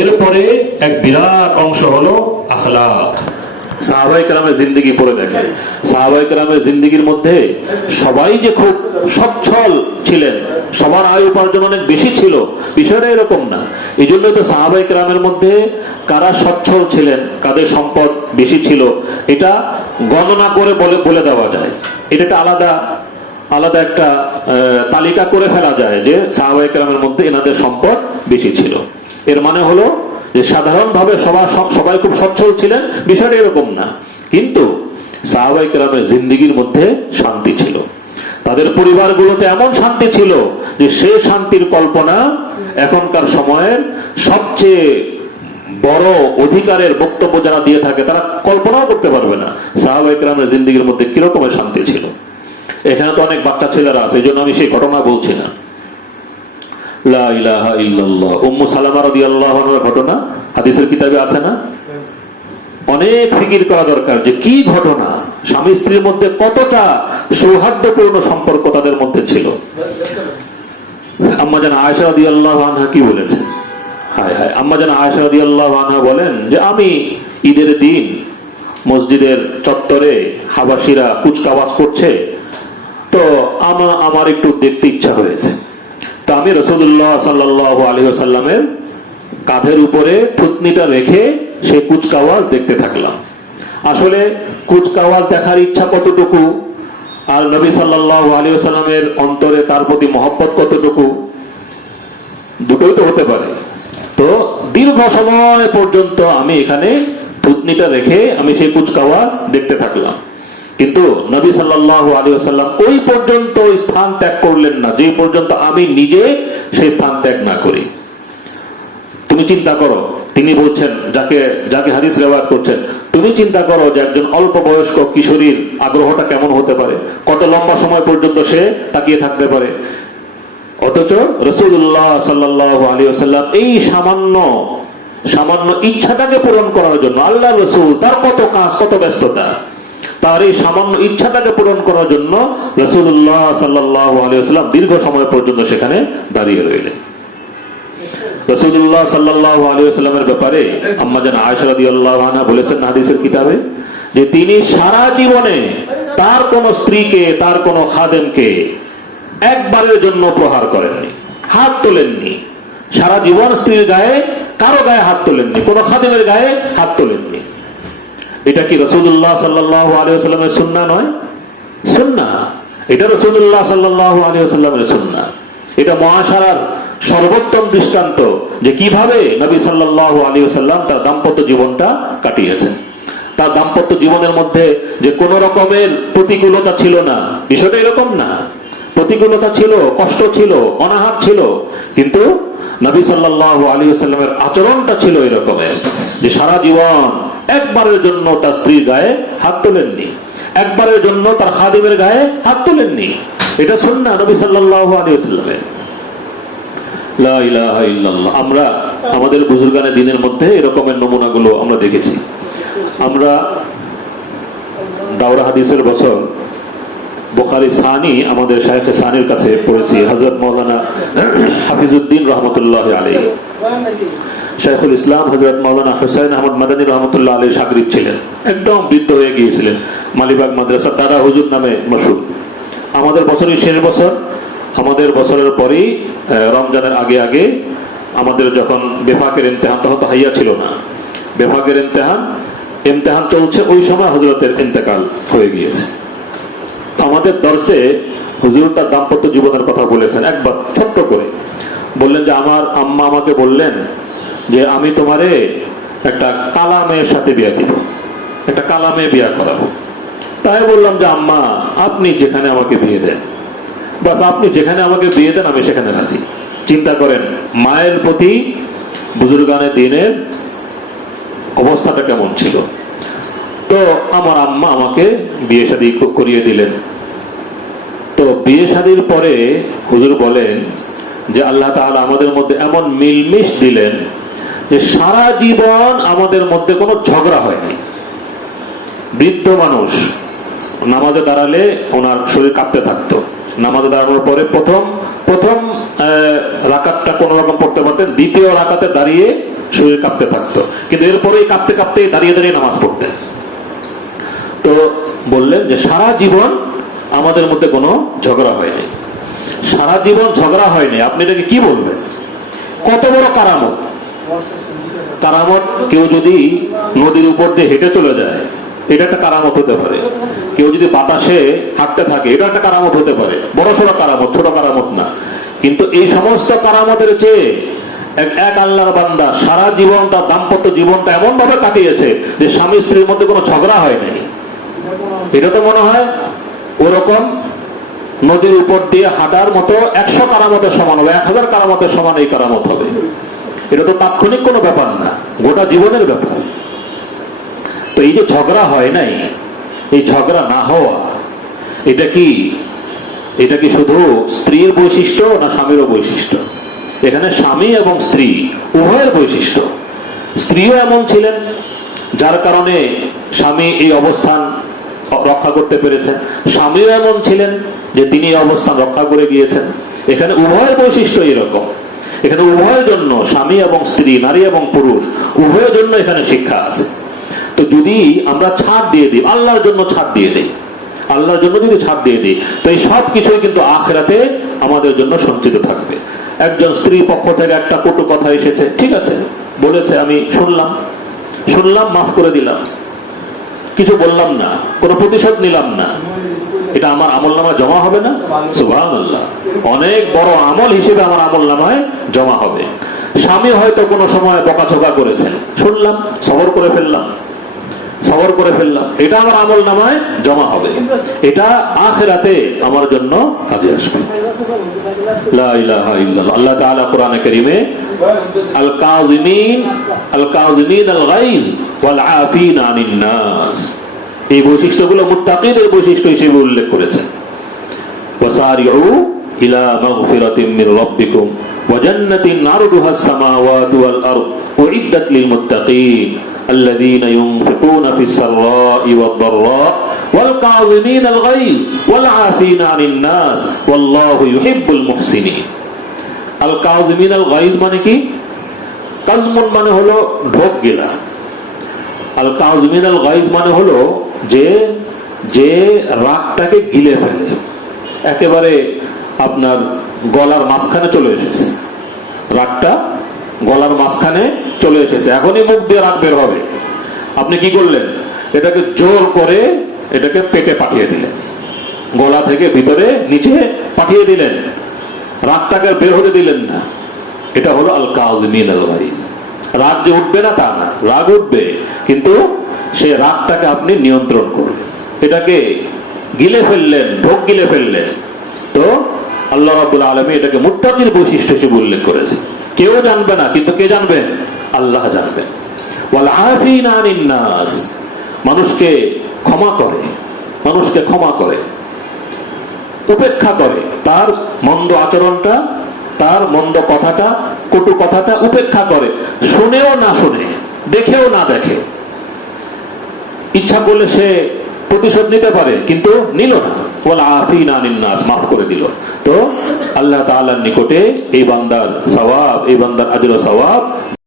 এরপরে এক বিরাট অংশ হলো আখলাক। সাহাবাই কালামের জিন্দিগি পড়ে দেখেন সাহাবাই কালামের জিন্দিগির মধ্যে সবাই যে খুব সচ্ছল ছিলেন, সবার আয় উপার্জন অনেক বেশি ছিল, বিষয়টা এরকম না। এই জন্য তো সাহাবাই কালামের মধ্যে কারা সচ্ছল ছিলেন, কাদের সম্পদ বেশি ছিল, এটা গণনা করে বলে বলে দেওয়া যায়। এটা একটা আলাদা আলাদা একটা তালিকা করে ফেলা যায় যে সাহাবাই কালামের মধ্যে এনাদের সম্পদ বেশি ছিল। এর মানে হলো যে সাধারণভাবে সবার সবাই খুব সচ্ছল ছিলেন। বিষয়টা এরকম না। কিন্তু সাহাবাই কেরামের জিন্দিগির মধ্যে শান্তি ছিল। তাদের পরিবারগুলোতে এমন শান্তি ছিল যে সে শান্তির কল্পনা এখনকার সময়ের সবচেয়ে বড় অধিকারের বক্তব্য যারা দিয়ে থাকে, তারা কল্পনাও করতে পারবে না। সাহাবাই কেরামের জিন্দিগির মধ্যে কিরকমের শান্তি ছিল। এখানে তো অনেক বাচ্চা ছেলেরা আছে, এই জন্য আমি সেই ঘটনা বলছি না। ঘটনা হাদিসের কিতাবে আছে না? অনেক ফিকির করা দরকার যে কি ঘটনা? স্বামী স্ত্রীর মধ্যে কতটা সৌহার্দ্যপূর্ণ সম্পর্ক তাদের মধ্যে ছিল? আম্মা আয়েশা রাদিয়াল্লাহু আনহা কি হায় হায়, আম্মা আয়েশা রাদিয়াল্লাহু আনহা বলেন যে আমি ঈদের দিন মসজিদের চত্বরে হাবাসিরা কুচকাওয়াজ করছে, তো আমার একটু দেখতে ইচ্ছা হয়েছে। আমি রসুল্লাহ সাল্লাহ আলী সাল্লামের কাঁধের উপরে থুতনিটা রেখে সে কুচকাওয়াজ দেখতে থাকলাম। আসলে কুচকাওয়াজ দেখার ইচ্ছা কতটুকু আর নবী সাল্লাহ আলী সাল্লামের অন্তরে তার প্রতি মহব্বত কতটুকু? দুটোই তো হতে পারে। তো দীর্ঘ সময় পর্যন্ত আমি এখানে থুতনিটা রেখে আমি সেই কুচকাওয়াজ দেখতে থাকলাম। কিন্তু নবী সাল্লাহ আলী সাল্লাম ওই পর্যন্ত স্থান ত্যাগ করলেন না। যে পর্যন্ত আমি নিজে সেই স্থান ত্যাগ না করি। তুমি চিন্তা করো, তিনি বলছেন, যাকে যাকে হাদিস রেওয়াজ করছেন, তুমি চিন্তা করো যে একজন অল্প বয়স্ক কিশোরীর আগ্রহটা কেমন হতে পারে? কত লম্বা সময় পর্যন্ত সে তাকিয়ে থাকতে পারে? অথচ রসুল্লাহ সাল্লাহ আলী সাল্লাম এই সামান্য সামান্য ইচ্ছাটাকে পূরণ করার জন্য আল্লাহ রসুল তার কত কাজ, কত ব্যস্ততা তার এই সামান্য ইচ্ছাটাকে পূরণ করার জন্য রসুল্লাহ সাল্লাহ আলিয়াল্লাম দীর্ঘ সময় পর্যন্ত সেখানে দাঁড়িয়ে রইলেন। রসুল্লাহ সাল্লাহ আলিয়াল্লামের ব্যাপারে আম্মাজান আয়সরাদি আল্লাহ বলেছেন হাদিসের কিতাবে যে তিনি সারা জীবনে তার কোন স্ত্রীকে, তার কোন খাদেমকে একবারের জন্য প্রহার করেননি, হাত তোলেননি। সারা জীবন স্ত্রীর গায়ে, কারও গায়ে হাত তোলেননি, কোন খাদেমের গায়ে হাত তোলেননি। এটা কি রসুল্লাহ সাল্লাহ আলিয়াল্লামের সুন্না নয়? সুন্না এটা রসুল্লাহ সাল্লাহ আলিয়াল্লামের সুন্না এটা মহাসারার সর্বোত্তম দৃষ্টান্ত যে কীভাবে নবী সাল্লাহ আলী সাল্লাম তার দাম্পত্য জীবনটা কাটিয়েছেন। তার দাম্পত্য জীবনের মধ্যে যে কোন রকমের প্রতিকূলতা ছিল না। বিষয়টা এরকম না। প্রতিকূলতা ছিল, কষ্ট ছিল, অনাহার ছিল, কিন্তু নবী সাল্লাহ আলী সাল্লামের আচরণটা ছিল এরকমের। যে সারা জীবন একবারের জন্য তার স্ত্রীর গায়ে হাত তোলেননি। একবারের জন্য তার খাদিমের গায়ে হাত তোলেননি। এটা শুননা নবী সাল্লাহ আলী সাল্লামের। আমরা আমাদের বুজুর্গানে দিনের মধ্যে এরকমের নমুনাগুলো আমরা দেখেছি। আমরা দাওরা হাদিসের বছর বোখারি সানি আমাদের শাহেখ সানির কাছে পড়েছি হজরত মৌলানা হাফিজুদ্দিন রহমতুল্লাহ আলী শাইখুল ইসলাম হজরত মৌলানা হুসাইন আহমদ মাদানী রহমতুল্লাহ আলী সাগরিদ ছিলেন। একদম বৃদ্ধ হয়ে গিয়েছিলেন মালিবাগ মাদ্রাসা দাদা হুজুর নামে মশুর আমাদের বছরের শেষ বছর, আমাদের বছরের পরেই রমজানের আগে আগে আমাদের যখন বেফাকের ইমতেহান, তখন তো হাইয়া ছিল না। বেফাকের ইমতেহান ইমতেহান চলছে ওই সময় হজরতের ইন্তেকাল হয়ে গিয়েছে। আমাদের দর্শে হুজুর তার দাম্পত্য জীবনের কথা বলেছেন, একবার ছোট্ট করে। বললেন যে, আমার আম্মা আমাকে বললেন যে আমি তোমারে একটা কালা মেয়ের সাথে বিয়া দিব, একটা কালা মেয়ে বিয়া করাবো। তাই বললাম যে, আম্মা, আপনি যেখানে আমাকে বিয়ে দেন। বাস, আপনি যেখানে আমাকে বিয়ে দেন, আমি সেখানে রাজি। চিন্তা করেন, মায়ের প্রতি বুজুর্গানের দিনের অবস্থাটা কেমন ছিল? তো আমার আম্মা আমাকে বিয়ে শাদী করিয়ে দিলেন। তো বিয়ে শাদীর পরে হুজুর বলেন যে, আল্লাহ তাআলা আমাদের মধ্যে এমন মিলমিশ দিলেন যে সারা জীবন আমাদের মধ্যে কোনো ঝগড়া হয়নি। বৃদ্ধ মানুষ নামাজে দাঁড়ালে ওনার শরীর কাঁপতে থাকতো। নামাজে দাঁড়ানোর পরে প্রথম প্রথম রাকাতটা কোনো রকম পড়তে পারতেন, দ্বিতীয় রাকাতে দাঁড়িয়ে শরীর কাঁপতে থাকতো। কিন্তু এরপরেই কাঁপতে কাঁপতে দাঁড়িয়ে দাঁড়িয়ে নামাজ পড়তেন। তো বললেন যে সারা জীবন আমাদের মধ্যে কোনো ঝগড়া হয়নি। সারা জীবন ঝগড়া হয়নি। আপনি এটাকে কি বলবেন? কত বড় কারামত? কারামত কেউ যদি নদীর উপর দিয়ে হেঁটে চলে যায়, এটা একটা কারামত হতে পারে। কেউ যদি বাতাসে হাঁটতে থাকে, এটা একটা কারামত হতে পারে। বড় সড়ো কারামত, ছোট কারামত না। কিন্তু এই সমস্ত কারামতের চেয়ে এক আল্লাহর বান্দা সারা জীবন তার দাম্পত্য জীবনটা এমন ভাবে কাটিয়েছে যে স্বামী স্ত্রীর মধ্যে কোনো ঝগড়া হয় নাই। এটা তো মনে হয় ওরকম নদীর উপর দিয়ে হাঁটার মতো একশো কারামতের সমান হবে, এক হাজার কারামতের সমান এই কারামত হবে। এটা তো তাৎক্ষণিক কোনো ব্যাপার না, গোটা জীবনের ব্যাপার। তো এই যে ঝগড়া হয় নাই, এই ঝগড়া না হওয়া, এটা কি এটা কি শুধু স্ত্রীর বৈশিষ্ট্য না স্বামীরও বৈশিষ্ট্য? এখানে স্বামী এবং স্ত্রী, উভয়ের বৈশিষ্ট্য। স্ত্রীও এমন ছিলেন, যার কারণে স্বামী এই অবস্থান রক্ষা করতে পেরেছেন। স্বামীও এমন ছিলেন যে তিনি এই অবস্থান রক্ষা করে গিয়েছেন। এখানে উভয়ের বৈশিষ্ট্য এরকম। এখানে উভয়ের জন্য স্বামী এবং স্ত্রী, নারী এবং পুরুষ, উভয়ের জন্য এখানে শিক্ষা আছে। তো যদি আমরা ছাড় দিয়ে দিই, আল্লাহর জন্য ছাড় দিয়ে দিই, আল্লাহর জন্য যদি ছাড় দিয়ে দিই, তো এই সব কিছুই কিন্তু আখেরাতে আমাদের জন্য সঞ্চিত থাকবে। একজন স্ত্রী পক্ষ থেকে একটা কটু কথা এসেছে, ঠিক আছে, বলেছে, আমি শুনলাম শুনলাম, মাফ করে দিলাম। কিছু বললাম না, কোনো প্রতিশোধ নিলাম না। এটা আমার আমল নামা জমা হবে না? সুবাহ অনেক বড় আমল হিসেবে আমার আমল নামায় জমা হবে। স্বামী হয়তো কোনো সময় বকাঝকা করেছেন। শুনলাম, সবর করে ফেললাম, সবর করে ফেললাম। এটা আমার আমল নামায় জমা হবে। এটা আখেরাতে আমার জন্য কাজে আসবে। আল্লাহ কোরআনে আল আল আল ওয়াল আফিন এই বৈশিষ্ট্যগুলো মুত্তাকিদের বৈশিষ্ট্য হিসেবে উল্লেখ করেছেন। ওয়াসারিউ ইলা মাগফিরাতিন মির রাব্বিকুম ওয়া জান্নাতিন আরদুহা আস-সামাওয়াতু ওয়াল আরদ উইদ্দাত লিল মুত্তাকিন الذين ينفقون في السراء والضراء والكاظمين الغيظ والعافين عن الناس والله يحب المحسنين আল কাউজিমিন আল গাইজ মানে কি কাজমুন মানে হলো ঢোক গেলা আল কাউজিমিন আল গাইজ মানে হলো যে যে রাগটাকে গিলে ফেলে একেবারে আপনার গলার মাঝখানে চলে এসেছে। রাগটা গলার মাঝখানে চলে এসেছে। এখনই মুখ দিয়ে রাগ বের হবে। আপনি কি করলেন? এটাকে জোর করে এটাকে পেটে পাঠিয়ে দিলেন। গলা থেকে ভিতরে নিচে পাঠিয়ে দিলেন। রাগটাকে বের হতে দিলেন না। এটা হলো আল কাজমিন রাগ যে উঠবে না, তা না। রাগ উঠবে, কিন্তু সে রাগটাকে আপনি নিয়ন্ত্রণ করবেন এটাকে গিলে ফেললেন, ঢোক গিলে ফেললেন। আল্লাহ রাবুল আলমী এটাকে মুত্তাকির বৈশিষ্ট্য হিসেবে উল্লেখ করেছে। কেউ জানবে না, কিন্তু কে জানবে? আল্লাহ নাস। মানুষকে ক্ষমা করে, মানুষকে ক্ষমা করে, উপেক্ষা করে। তার মন্দ আচরণটা, তার মন্দ কথাটা, কটু কথাটা উপেক্ষা করে। শুনেও না শুনে, দেখেও না দেখে। ইচ্ছা করলে সে প্রতিশোধ নিতে পারে, কিন্তু নিল না। ওলা মাফ করে দিল। তো আল্লাহ তাআলার নিকটে এই বান্দার সওয়াব, এই বান্দার আজর সওয়াব